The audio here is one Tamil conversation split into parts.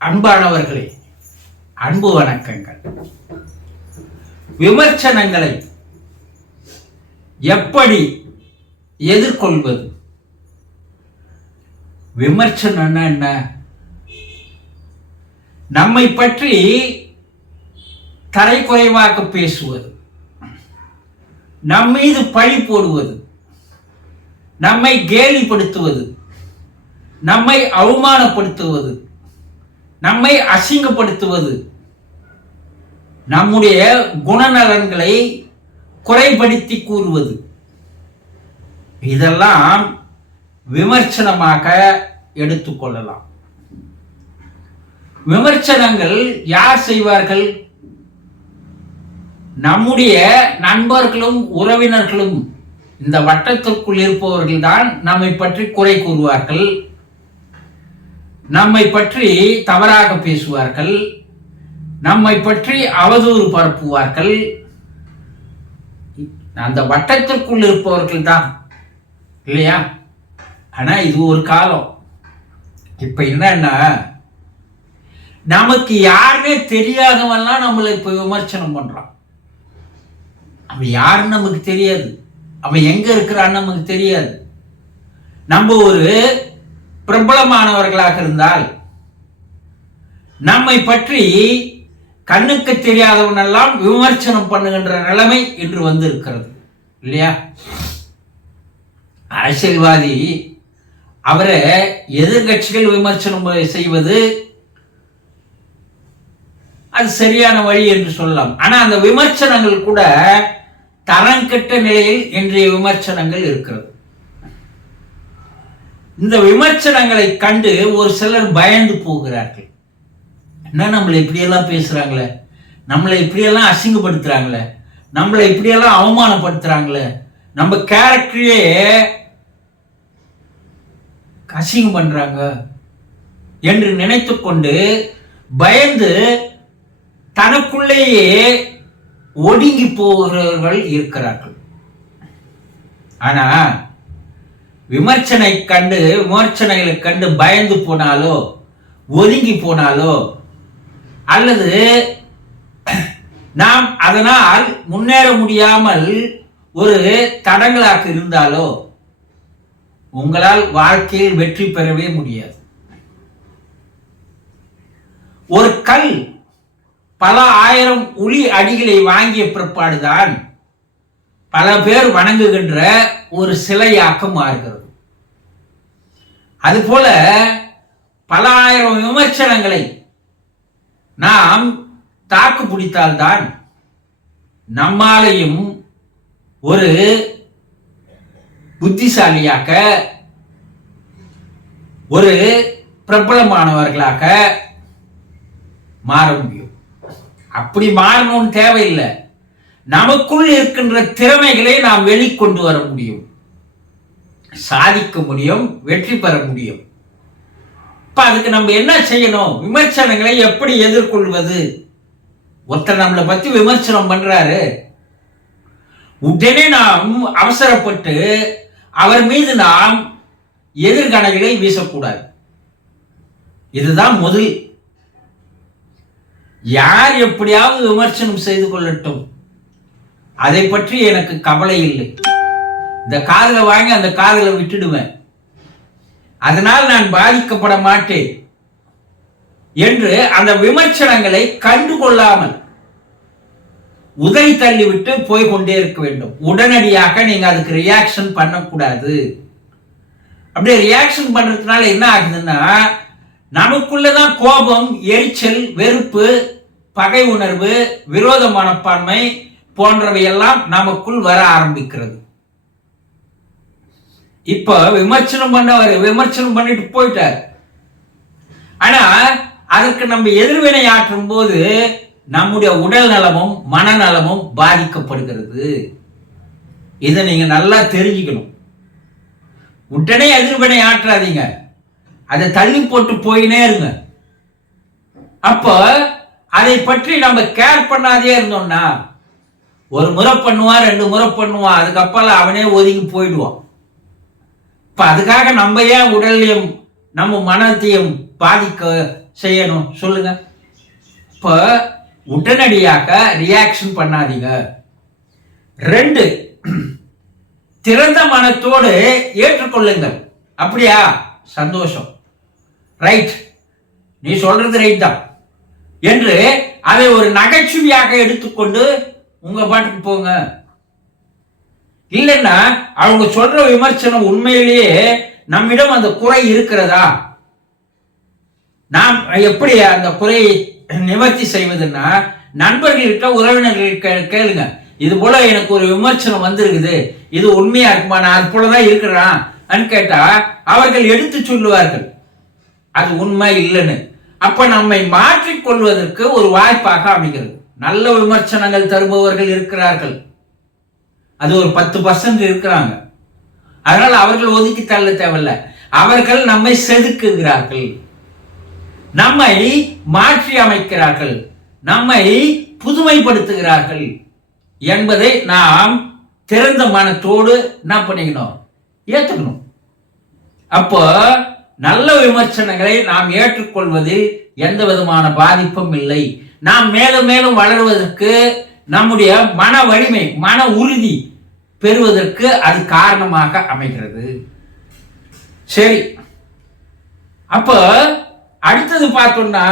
அன்பானவர்களே, அன்பு வணக்கங்கள். விமர்சனங்களை எப்படி எதிர்கொள்வது? விமர்சனம் என்ன? நம்மை பற்றி தரைக்குறைவாக பேசுவது, நம்மீது பழி போடுவது, நம்மை கேலிப்படுத்துவது, நம்மை அவமானப்படுத்துவது, நம்மை அசிங்கப்படுத்துவது, நம்முடைய குணநலன்களை குறைபடுத்தி கூறுவது, இதெல்லாம் விமர்சனமாக எடுத்துக்கொள்ளலாம். விமர்சனங்கள் யார் செய்வார்கள்? நம்முடைய நண்பர்களும் உறவினர்களும் இந்த வட்டத்திற்குள் இருப்பவர்கள் தான் நம்மை பற்றி குறை கூறுவார்கள், நம்மை பற்றி தவறாக பேசுவார்கள், நம்மை பற்றி அவதூறு பரப்புவார்கள். அந்த வட்டத்திற்குள் இருப்பவர்கள் தான், இல்லையா? ஆனா இது ஒரு காலம். இப்ப என்னன்னா, நமக்கு யாருன்னே தெரியாதவன்லாம் நம்மளை இப்ப விமர்சனம் பண்றான். அவன் யாருன்னு நமக்கு தெரியாது, அவன் எங்க இருக்கிறான்னு நமக்கு தெரியாது. நம்ம ஒரு பிரபலமானவர்களாக இருந்தால் நம்மை பற்றி கண்ணுக்கு தெரியாதவனெல்லாம் விமர்சனம் பண்ணுகின்ற நிலைமை இன்று வந்திருக்கிறது, இல்லையா? அரசியல்வாதி அவரை எதிர்கட்சிகள் விமர்சனம் செய்வது அது சரியான வழி என்று சொல்லலாம். ஆனா அந்த விமர்சனங்கள் கூட தரங்கெட்ட நிலையில் இன்றைய விமர்சனங்கள் இருக்கிறது. இந்த விமர்சனங்களை கண்டு ஒரு சிலர் பயந்து போகிறார்கள். என்ன, நம்மளை இப்படியெல்லாம் பேசுறாங்களே, நம்மளை இப்படியெல்லாம் அசிங்கப்படுத்துறாங்களே, நம்மளை இப்படியெல்லாம் அவமானப்படுத்துறாங்களே, நம்ம கேரக்டரையே அசிங்கம் பண்றாங்க என்று நினைத்து கொண்டு பயந்து தனக்குள்ளேயே ஒடுங்கி போகிறவர்கள் இருக்கிறார்கள். ஆனா விமர்சனங்களை கண்டு பயந்து போனாலோ ஒதுங்கி போனாலோ அல்லது நாம் அதனால் முன்னேற முடியாமல் ஒரு தடங்களாக இருந்தாலோ உங்களால் வாழ்க்கையில் வெற்றி பெறவே முடியாது. ஒரு கல் பல ஆயிரம் உளி அடிகளை வாங்கிய பிற்பாடுதான் பல பேர் வணங்குகின்ற ஒரு சிலையாக்க மாறுகிறது. அதுபோல பல ஆயிரம் விமர்சனங்களை நாம் தாக்கு பிடித்தால்தான் நம்மாலையும் ஒரு புத்திசாலியாக, ஒரு பிரபலமானவர்களாக மாற முடியும். அப்படி மாறணும்னு தேவையில்லை, நமக்குள் இருக்கின்ற திறமைகளை நாம் வெளிக்கொண்டு வர முடியும், சாதிக்க முடியும், வெற்றி பெற முடியும். இப்ப அதுக்கு நம்ம என்ன செய்யணும்? விமர்சனங்களை எப்படி எதிர்கொள்வது? ஒருத்தர் நம்மளை பத்தி விமர்சனம் பண்றாரு, உடனே நாம் அவசரப்பட்டு அவர் மீது நாம் எதிர்கணைகளை வீசக்கூடாது. இதுதான் முதல். யார் எப்படியாவது விமர்சனம் செய்து கொள்ளட்டும், அதை பற்றி எனக்கு கவலை இல்லை. இந்த காதலை வாங்கி அந்த காதலை விட்டுடுவேன், அதனால் நான் பாதிக்கப்பட மாட்டேன் என்று அந்த விமர்சனங்களை கண்டுகொள்ளாமல் உதறி தள்ளிவிட்டு போய் கொண்டே இருக்க வேண்டும். உடனடியாக நீங்க அதுக்கு ரியாக்ஷன் பண்ணக்கூடாது. அப்படியே ரியாக்ஷன் பண்றதுனால என்ன ஆகுதுன்னா, நமக்குள்ளதான் கோபம், எரிச்சல், வெறுப்பு, பகை உணர்வு, விரோத மனப்பான்மை போன்றவையெல்லாம் நமக்குள் வர ஆரம்பிக்கிறது. இப்ப விமர்சனம் பண்ணவர் விமர்சனம் பண்ணிட்டு போயிட்டார். ஆனா அதற்கு நம்ம எதிர்வினை ஆற்றும் போது நம்முடைய உடல் நலமும் மனநலமும் பாதிக்கப்படுகிறது. இதை நீங்க நல்லா தெரிஞ்சுக்கணும். உடனே எதிர்வினை ஆற்றாதீங்க, அதை தள்ளி போட்டு போயினே இருங்க. அப்போ அதை பற்றி நம்ம கேர் பண்ணாதே இருந்தோம்னா, ஒரு முறை பண்ணுவான், 2 முறை பண்ணுவான், அதுக்கப்புறம் அவனே ஒதுங்கி போயிடுவான். இப்ப அதுக்காக நம்ம ஏன் உடலையும் நம்ம மனத்தையும் பாதிக்க செய்யணும் சொல்லுங்க? இப்போ உடனடியாக ரியாக்ஷன் பண்ணாதீங்க. 2, திறந்த மனத்தோடு ஏற்றுக்கொள்ளுங்கள். அப்படியா, சந்தோஷம், ரைட், நீ சொல்றது ரைட் தான் என்று அதை ஒரு நகைச்சுவையாக எடுத்துக்கொண்டு உங்க பாட்டுக்கு போங்க. இல்லைன்னா அவங்க சொல்ற விமர்சனம் உண்மையிலேயே நம்மிடம் அந்த குறை இருக்கிறதா, நாம் எப்படி அந்த குறையை நிவர்த்தி செய்வதுன்னா, நண்பர்கள்கிட்ட உறவினர்களுக்கு கேளுங்க, இது போல எனக்கு ஒரு விமர்சனம் வந்திருக்குது, இது உண்மையா இருக்குமா, நான் அது போலதான் இருக்கிறான் கேட்டா அவர்கள் எடுத்து சொல்லுவார்கள் அது உண்மை இல்லைன்னு. அப்ப நம்மை மாற்றிக்கொள்வதற்கு ஒரு வாய்ப்பாக அமைகிறது. நல்ல விமர்சனங்கள் தருபவர்கள் இருக்கிறார்கள், அது ஒரு 10% இருக்கிறாங்க. அதனால அவர்கள் ஒதுக்கி தள்ள தேவையில்லை. அவர்கள் நம்மை செதுக்குகிறார்கள், நம்மை மாற்றி அமைக்கிறார்கள், நம்மை புதுமைப்படுத்துகிறார்கள் என்பதை நாம் திறந்த மனத்தோடு என்ன பண்ணிக்கணும், ஏற்றுக்கணும். அப்போ நல்ல விமர்சனங்களை நாம் ஏற்றுக்கொள்வதில் எந்த விதமான பாதிப்பும் இல்லை. நாம் மேலும் மேலும் வளர்வதற்கு, நம்முடைய மன வலிமை, மன உறுதி பெறுவதற்கு அது காரணமாக அமைகிறது. சரி, அப்ப அடுத்தது பார்த்தோம்னா,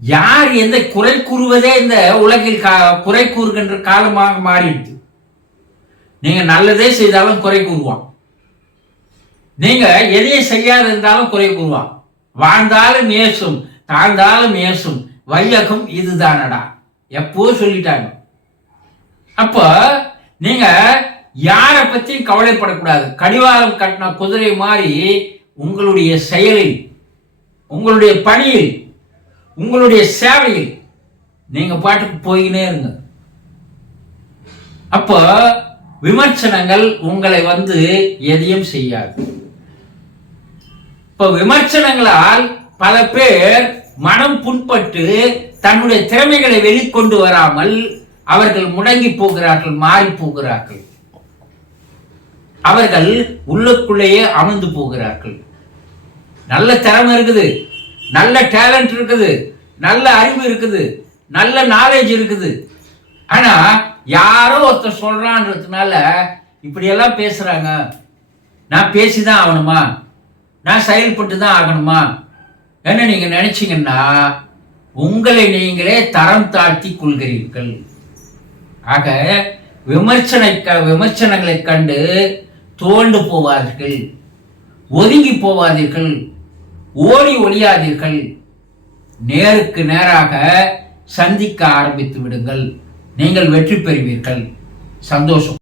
யார் எந்த குறை கூறுவதே இந்த உலகில் குறை கூறுகின்ற காலமாக மாறிடுது. நீங்க நல்லதே செய்தாலும் குறை கூறுவான், நீங்க எதையே செய்யாத இருந்தாலும் குறை கூறுவான். வாழ்ந்தாலும் ஏசும், தாழ்ந்தாலும் ஏசும், வையகம் இதுதானடா, எப்போ சொல்லிட்டாங்க. அப்ப நீங்க யாரை பத்தியும் கவலைப்படக்கூடாது. கடிவாளம் கட்டின குதிரை மாதிரி உங்களுடைய செயலில், உங்களுடைய பணியில், உங்களுடைய சேவையில் நீங்க பாட்டுக்கு போயினே இருங்க. அப்ப விமர்சனங்கள் உங்களை எதையும் செய்யாது. இப்ப விமர்சனங்களால் பல பேர் மனம் புண்பட்டு தன்னுடைய திறமைகளை வெளிக்கொண்டு வராமல் அவர்கள் முடங்கி போகிறார்கள், மாறி போகிறார்கள், அவர்கள் உள்ளுக்குள்ளேயே அமர்ந்து போகிறார்கள். நல்ல திறமை இருக்குது, நல்ல டேலண்ட் இருக்குது, நல்ல அறிவு இருக்குது, நல்ல நாலேஜ் இருக்குது. ஆனா யாரோ ஒருத்தர் சொல்றான்றதுனால இப்படியெல்லாம் பேசுறாங்க, நான் பேசிதான் ஆகணுமா, நான் செயல்பட்டு தான் ஆகணுமா என்ன நீங்க நினைச்சீங்கன்னா உங்களை நீங்களே தரம் தாழ்த்தி கொள்கிறீர்கள். ஆக விமர்சனங்களை கண்டு தோண்டு போவார்கள், ஒதுங்கி போவாதீர்கள், ஓடி ஒளியாதீர்கள். நேருக்கு நேராக சந்திக்க ஆரம்பித்து விடுங்கள், நீங்கள் வெற்றி பெறுவீர்கள். சந்தோஷம்.